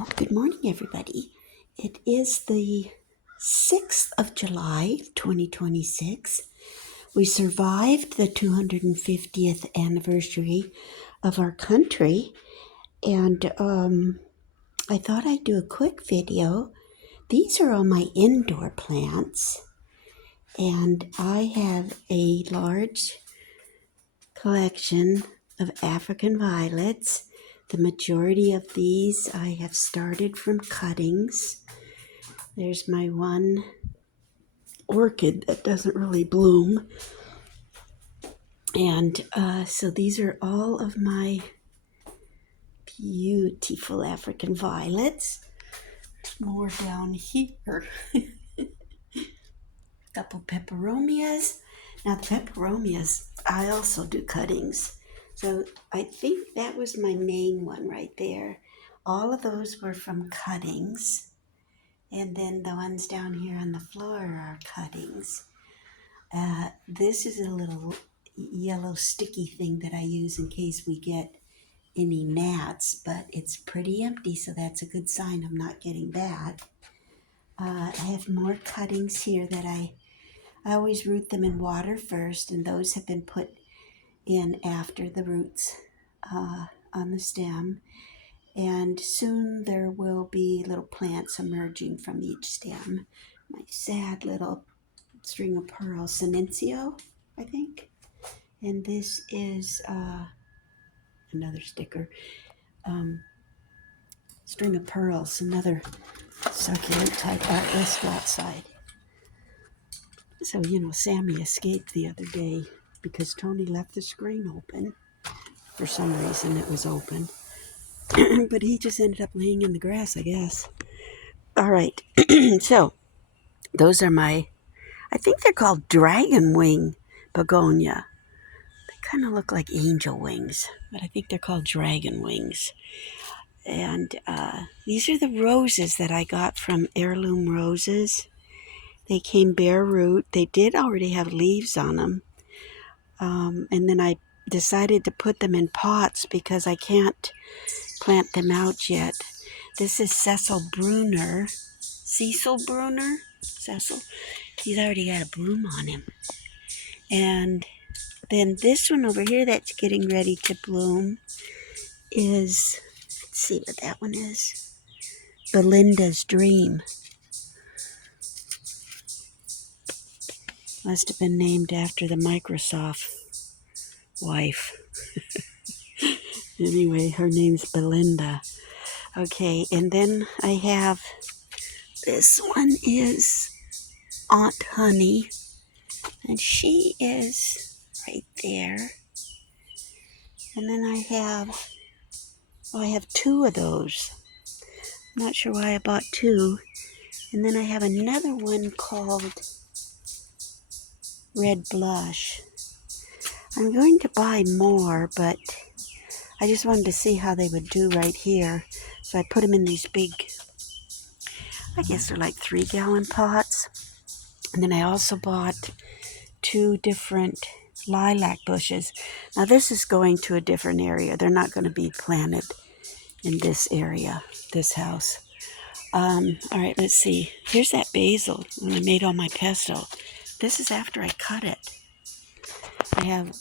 Well, good morning, everybody. It is the 6th of July, 2026. We survived the 250th anniversary of our country, and I thought I'd do a quick video. These are all my indoor plants, and I have a large collection of African violets. The majority of these I have started from cuttings. There's my one orchid that doesn't really bloom. And so these are all of my beautiful African violets. More down here. Couple peperomias. Now the peperomias, I also do cuttings. So I think that was my main one right there. All of those were from cuttings. And then the ones down here on the floor are cuttings. This is a little yellow sticky thing that I use in case we get any gnats, but it's pretty empty, so that's a good sign I'm not getting that. I have more cuttings here that I always root them in water first, and those have been put in after the roots on the stem. And soon there will be little plants emerging from each stem. My sad little string of pearls, Silencio, I think. And this is another sticker. String of pearls, another succulent type. Let's go outside. So, Sammy escaped the other day because Tony left the screen open. For some reason it was open. But he just ended up laying in the grass, I guess. All right. So, those are I think they're called dragon wing begonia. They kind of look like angel wings, but I think they're called dragon wings. And these are the roses that I got from Heirloom Roses. They came bare root. They did already have leaves on them. And then I decided to put them in pots because I can't plant them out yet. This is Cecil Bruner. Cecil. He's already got a bloom on him. And then this one over here that's getting ready to bloom is, let's see what that one is. Belinda's Dream. Must have been named after the Microsoft wife. Anyway, her name's Belinda. Okay, and then I have, this one is Aunt Honey, and she is right there. And then I have two of those. I'm not sure why I bought two. And then I have another one called Red Blush. I'm going to buy more, but I just wanted to see how they would do right here. So I put them in these big, I guess they're like 3-gallon pots. And then I also bought 2 different lilac bushes. Now this is going to a different area. They're not going to be planted in this area, this house. All right, let's see. Here's that basil when I made all my pesto. This is after I cut it. I have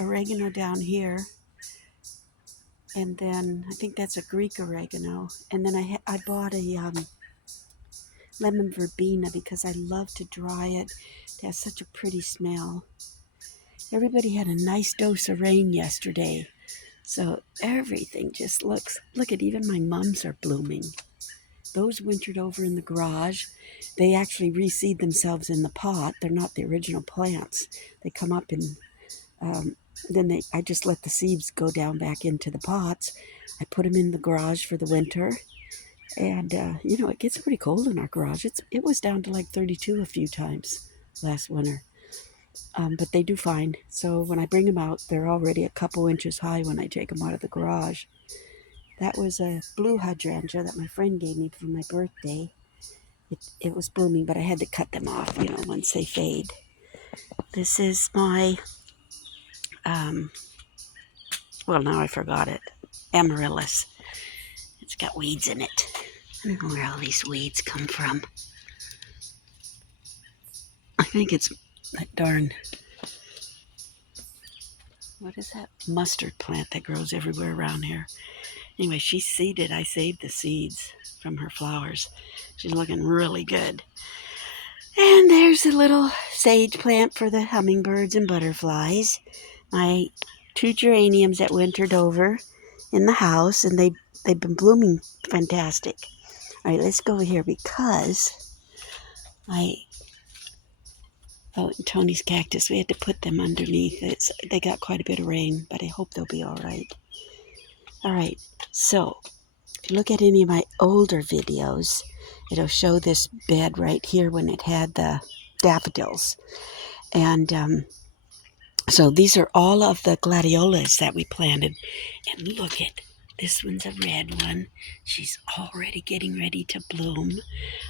oregano down here. And then I think that's a Greek oregano. And then I bought a lemon verbena because I love to dry it. It has such a pretty smell. Everybody had a nice dose of rain yesterday. So everything just look at even my mums are blooming. Those wintered over in the garage. They actually reseed themselves in the pot. They're not the original plants. They come up and then I just let the seeds go down back into the pots. I put them in the garage for the winter. And, it gets pretty cold in our garage. It was down to like 32 a few times last winter. But they do fine. So when I bring them out, they're already a couple inches high when I take them out of the garage. That was a blue hydrangea that my friend gave me for my birthday. It was blooming, but I had to cut them off, once they fade. This is my, now I forgot it, amaryllis. It's got weeds in it. I don't know where all these weeds come from. I think it's that darn, what is that? Mustard plant that grows everywhere around here. Anyway, she seeded. I saved the seeds from her flowers. She's looking really good. And there's a little sage plant for the hummingbirds and butterflies. My 2 geraniums that wintered over in the house, and they've been blooming fantastic. All right, let's go over here because Tony's cactus, we had to put them underneath. They got quite a bit of rain, but I hope they'll be all right. All right, so if you look at any of my older videos, it'll show this bed right here when it had the daffodils. And so these are all of the gladiolas that we planted. And look at, this one's a red one. She's already getting ready to bloom.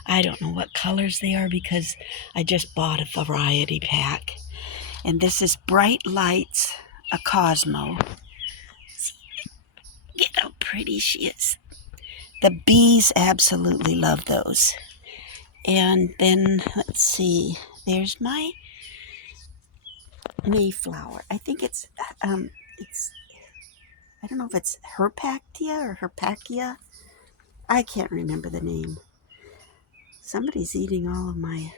I don't know what colors they are because I just bought a variety pack. And this is Bright Lights, a Cosmo. Get how pretty she is. The bees absolutely love those. And then, let's see, there's my Mayflower. I think it's I don't know if it's Herpactia or Herpacchia. I can't remember the name. Somebody's eating all of my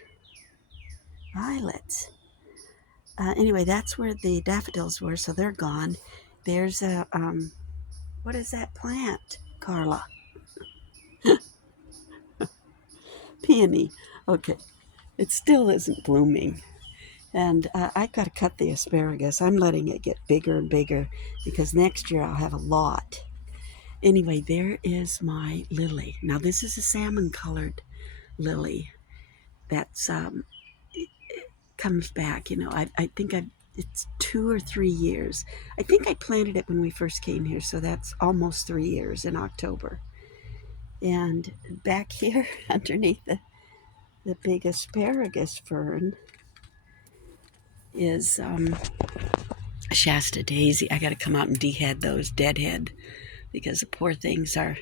violets. Anyway, that's where the daffodils were, so they're gone. There's a, what is that plant, Carla? Peony. Okay. It still isn't blooming. And I've got to cut the asparagus. I'm letting it get bigger and bigger because next year I'll have a lot. Anyway, there is my lily. Now, this is a salmon-colored lily that's comes back. You know, I think it's 2 or 3 years. I think I planted it when we first came here, so that's almost 3 years in October. And back here underneath the big asparagus fern is Shasta daisy. I got to come out and dehead those, deadhead, because the poor things are,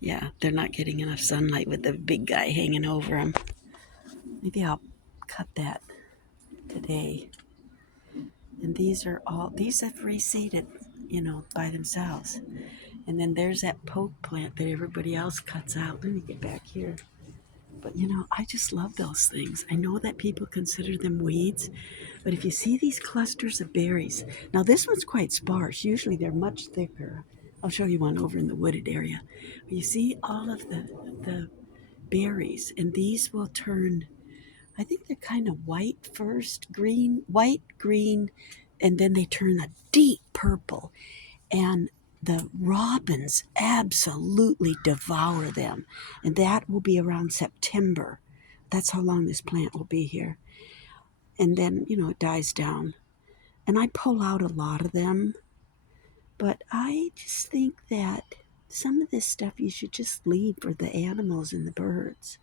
yeah, they're not getting enough sunlight with the big guy hanging over them. Maybe I'll cut that today. And these have reseeded, you know, by themselves. And then there's that poke plant that everybody else cuts out. Let me get back here. But, you know, I just love those things. I know that people consider them weeds, but if you see these clusters of berries, now this one's quite sparse. Usually they're much thicker. I'll show you one over in the wooded area. But you see all of the berries, and these will turn, I think they're kind of white first, green, white, green, and then they turn a deep purple. And the robins absolutely devour them. And that will be around September. That's how long this plant will be here. And then, you know, it dies down. And I pull out a lot of them. But I just think that some of this stuff you should just leave for the animals and the birds.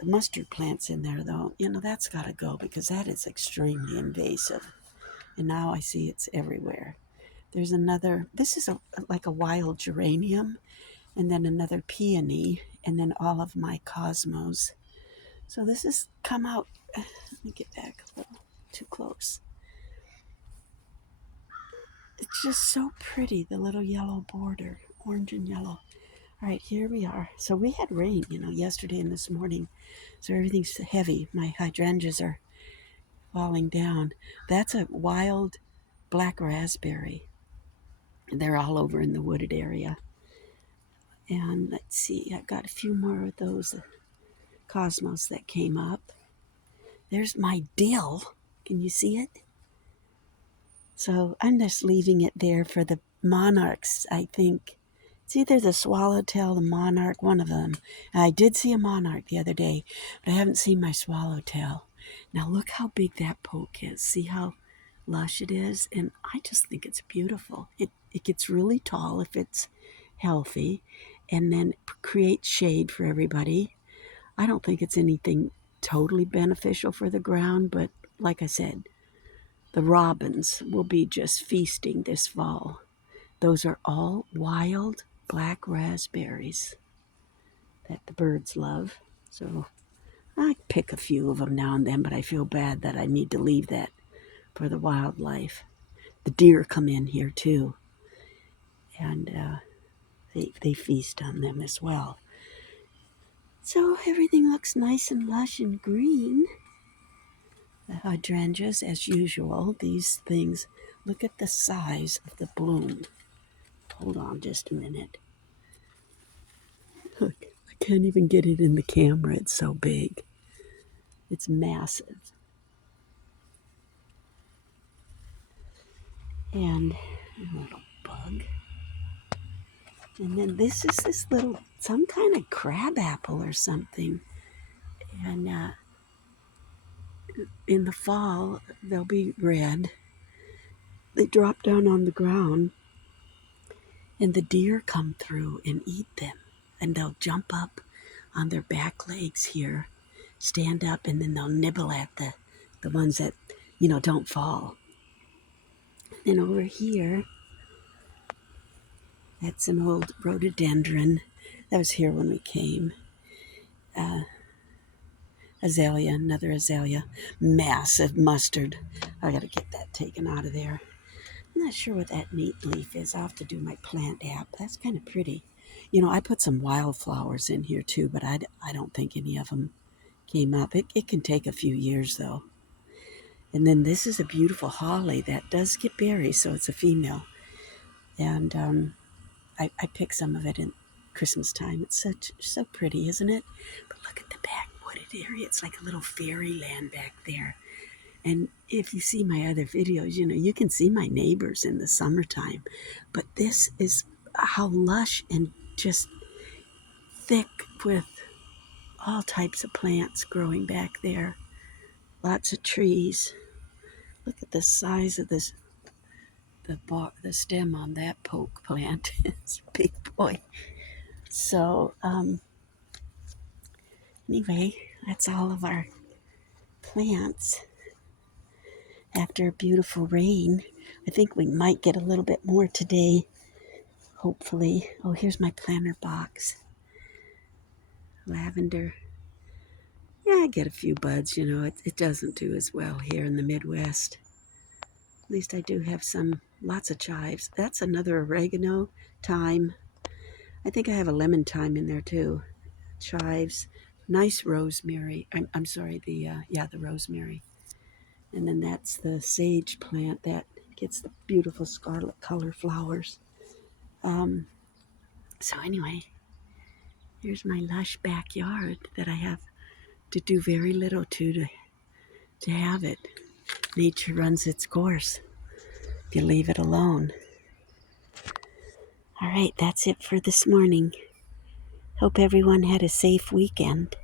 The mustard plant's in there, though. You know, that's got to go because that is extremely invasive. And now I see it's everywhere. There's another, this is like a wild geranium, and then another peony, and then all of my cosmos. So this has come out, let me get back a little too close. It's just so pretty, the little yellow border, orange and yellow. All right, here we are. So we had rain, you know, yesterday and this morning. So everything's heavy. My hydrangeas are falling down. That's a wild black raspberry. They're all over in the wooded area. And let's see, I've got a few more of those cosmos that came up. There's my dill. Can you see it? So I'm just leaving it there for the monarchs, I think. It's either the swallowtail, the monarch, one of them. And I did see a monarch the other day, but I haven't seen my swallowtail. Now look how big that poke is. See how lush it is? And I just think it's beautiful. It gets really tall if it's healthy, and then creates shade for everybody. I don't think it's anything totally beneficial for the ground, but like I said, the robins will be just feasting this fall. Those are all wild black raspberries that the birds love. So I pick a few of them now and then, but I feel bad that I need to leave that for the wildlife. The deer come in here too, and they feast on them as well. So everything looks nice and lush and green. The hydrangeas, as usual, these things, look at the size of the bloom. Hold on just a minute. Look, I can't even get it in the camera, it's so big. It's massive. And a little bug. And then this is this little, some kind of crab apple or something. And in the fall, they'll be red. They drop down on the ground, and the deer come through and eat them. And they'll jump up on their back legs here, stand up, and then they'll nibble at the ones that, don't fall. And over here, that's an old rhododendron that was here when we came. Azalea, another azalea, massive mustard. I gotta get that taken out of there. I'm not sure what that neat leaf is. I'll have to do my plant app. That's kind of pretty. I put some wildflowers in here too, but I don't think any of them came up. It can take a few years though. And then this is a beautiful holly that does get berries, so it's a female. And I picked some of it in Christmas time. It's so pretty, isn't it? But look at the back wooded area. It's like a little fairyland back there. And if you see my other videos, you can see my neighbors in the summertime. But this is how lush and just thick with all types of plants growing back there. Lots of trees. Look at the size of this, the stem on that poke plant. It's a big boy. So, anyway, that's all of our plants. After a beautiful rain, I think we might get a little bit more today, hopefully. Oh, here's my planter box. Lavender. Yeah, I get a few buds, it doesn't do as well here in the Midwest. At least I do have lots of chives. That's another oregano, thyme. I think I have a lemon thyme in there too. Chives, nice rosemary. I'm sorry, the rosemary. And then that's the sage plant that gets the beautiful scarlet color flowers. So anyway, here's my lush backyard that I have to do very little to have it. Nature runs its course if you leave it alone. All right, that's it for this morning. Hope everyone had a safe weekend.